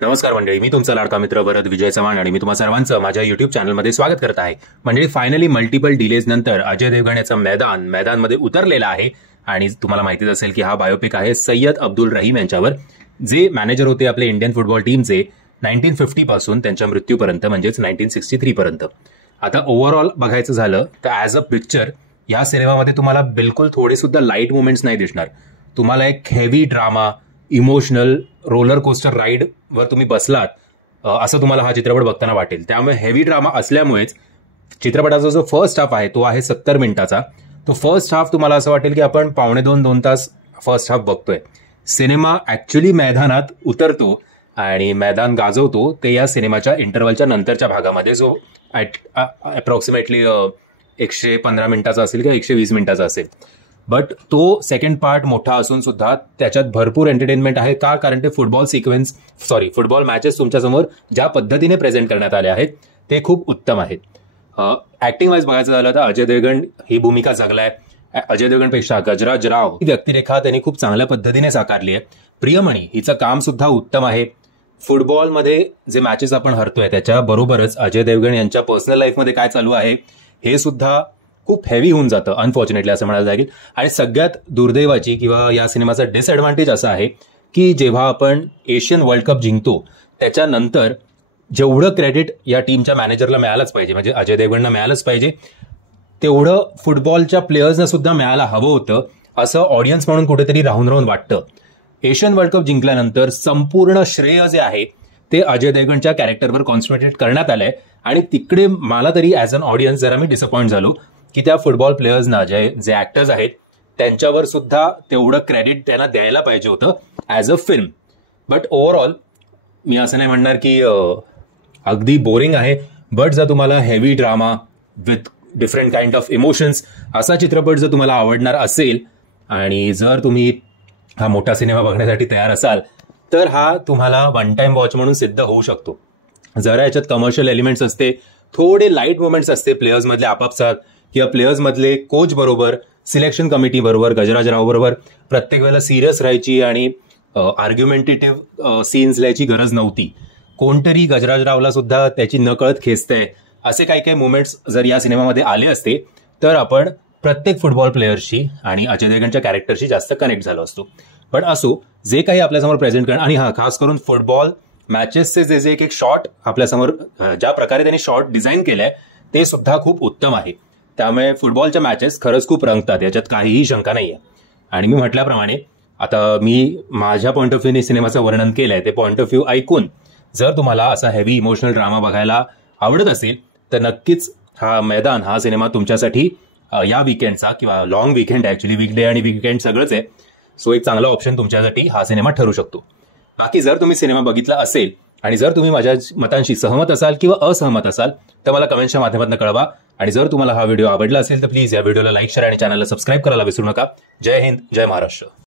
नमस्कार मंडळी, मी तुमचा लाडका मित्र वरद विजय चव्हाण आणि मी तुम्हा सर्वांचं माझ्या युट्यूब चॅनलमध्ये स्वागत करत आहे. मंडळी, फायनली मल्टिपल डिलेज नंतर अजय देवगण याचा मैदानमध्ये उतरलेला आहे आणि तुम्हाला माहितीच असेल की हा बायोपिक आहे सय्यद अब्दुल रहीम यांच्यावर, जे मॅनेजर होते आपले इंडियन फुटबॉल टीमचे 1950 पासून त्यांच्या मृत्यूपर्यंत, म्हणजेच 1963 पर्यंत. आता ओव्हरऑल बघायचं झालं तर ॲज अ पिक्चर या सिनेमामध्ये तुम्हाला बिलकुल थोडे सुद्धा लाईट मुवमेंट्स नाही दिसणार. तुम्हाला एक heavy drama, emotional roller coaster ride वर तुम्ही बसलात असं तुम्हाला हा चित्रपट बघताना वाटेल. त्यामुळे हेवी ड्रामा असल्यामुळेच चित्रपटाचा जो फर्स्ट हाफ आहे तो आहे 70 मिनिटाचा. तो फर्स्ट हाफ तुम्हाला असं वाटेल की आपण 2.5 तास फर्स्ट हाफ बघतोय. सिनेमा ऍक्च्युली मैदानात उतरतो आणि मैदान गाजवतो ते या सिनेमाच्या इंटरव्हलच्या नंतरच्या भागामध्ये, जो अप्रॉक्सिमेटली 115 मिनिटाचा असेल किंवा 120 मिनिटाचा असेल. बट तो सेकंड पार्ट मोठा असून सुद्धा त्याच्यात भरपूर एंटरटेनमेंट आहे. का? कारण ते फुटबॉल मॅचेस तुमच्यासमोर ज्या पद्धतीने प्रेझेंट करण्यात आले आहेत ते खूप उत्तम आहेत. ऍक्टिंग वाईज बघायचं झालं तर अजय देवगण ही भूमिका जगलाय. अजय देवगणपेक्षा गजराज राव ही व्यक्तिरेखा त्यांनी खूप चांगल्या पद्धतीने साकारली आहे. प्रियमणी हिचं काम सुद्धा उत्तम आहे. फुटबॉलमध्ये जे मॅचेस आपण हरतोय त्याच्या बरोबरच अजय देवगण यांच्या पर्सनल लाईफमध्ये काय चालू आहे हे सुद्धा खूप हेवी होऊन जातं, अनफॉर्च्युनेटली असं म्हणायला लागेल. आणि सगळ्यात दुर्दैवाची किंवा या सिनेमाचा डिसएडव्हान्टेज असा आहे की जेव्हा आपण एशियन वर्ल्ड कप जिंकतो त्याच्यानंतर जेवढं क्रेडिट या टीमच्या मॅनेजरला मिळालंच पाहिजे, म्हणजे अजय देवगणला मिळालंच पाहिजे, तेवढं फुटबॉलच्या प्लेयर्सना सुद्धा मिळायला हवं होतं असं ऑडियन्स म्हणून कुठेतरी राहून वाटतं. एशियन वर्ल्ड कप जिंकल्यानंतर संपूर्ण श्रेय जे आहे ते अजय देवगणच्या कॅरेक्टरवर कॉन्सन्ट्रेट करण्यात आलंय आणि तिकडे मला तरी ॲज अन ऑडियन्स जरा मी डिसअपॉइंट झालो की त्या फुटबॉल प्लेयर्सना जे ऍक्टर्स आहेत त्यांच्यावर सुद्धा तेवढं क्रेडिट त्यांना द्यायला पाहिजे होतं as a film. But overall मी असं नाही म्हणणार की अगदी बोरिंग आहे. बट जर तुम्हाला heavy drama with different kind of emotions असा चित्रपट जर तुम्हाला आवडणार असेल आणि जर तुम्ही हा मोठा सिनेमा बघण्यासाठी तयार असाल तर हा तुम्हाला वन टाइम वॉच म्हणून सिद्ध होऊ शकतो. जरा याच्यात कमर्शियल एलिमेंट्स असते, थोडे लाईट मोमेंट्स असते प्लेयर्स मधले आपापसात किंवा प्लेयर्स मधले कोच बरोबर, सिलेक्शन कमिटी बरोबर, गजराजराव बरोबर प्रत्येक वेळेला सिरियस राहायची आणि आर्ग्युमेंटेटिव्ह सीन्स लिहायची गरज नव्हती. कोणतरी गजराजरावला सुद्धा त्याची नकळत खेचतंय असे काही काही मोमेंट्स जर या सिनेमामध्ये आले असते तर आपण प्रत्येक फुटबॉल प्लेयर्सशी आणि अजय देवगणच्या कॅरेक्टरशी जास्त कनेक्ट झालो असतो. पण असो, जे काही आपल्यासमोर प्रेझेंट करणं आणि खास करून फुटबॉल मॅचेसचे जे एक शॉट आपल्यासमोर ज्या प्रकारे त्यांनी शॉट डिझाईन केलंय ते सुद्धा खूप उत्तम आहे. त्यामुळे फुटबॉलच्या मॅचेस खरंच खूप रंगतात, याच्यात काहीही शंका नाहीये. आणि मी म्हटल्याप्रमाणे आता मी माझ्या पॉईंट ऑफ व्ह्यूने सिनेमाचं वर्णन केलंय, ते पॉईंट ऑफ व्ह्यू ऐकून जर तुम्हाला असा हेवी इमोशनल ड्रामा बघायला आवडत असेल तर नक्कीच हा सिनेमा तुमच्यासाठी या विकेंडचा किंवा लॉंग विकेंड, ऍक्च्युली वीकडे आणि वीकेंड सगळंच आहे, सो एक चांगला ऑप्शन तुमच्यासाठी हा सिनेमा ठरू शकतो. बाकी जर तुम्ही सिनेमा बघितला असेल आणि जर तुम्ही माझ्या मतांशी सहमत असाल किंवा असहमत असाल तर मला कमेंटच्या माध्यमातून कळवा. आणि जर तुम्हाला हा व्हिडिओ आवडला असेल तर प्लीज या व्हिडिओला लाईक, शेअर आणि चॅनलला सबस्क्राईब करायला विसरू नका. जय हिंद, जय महाराष्ट्र.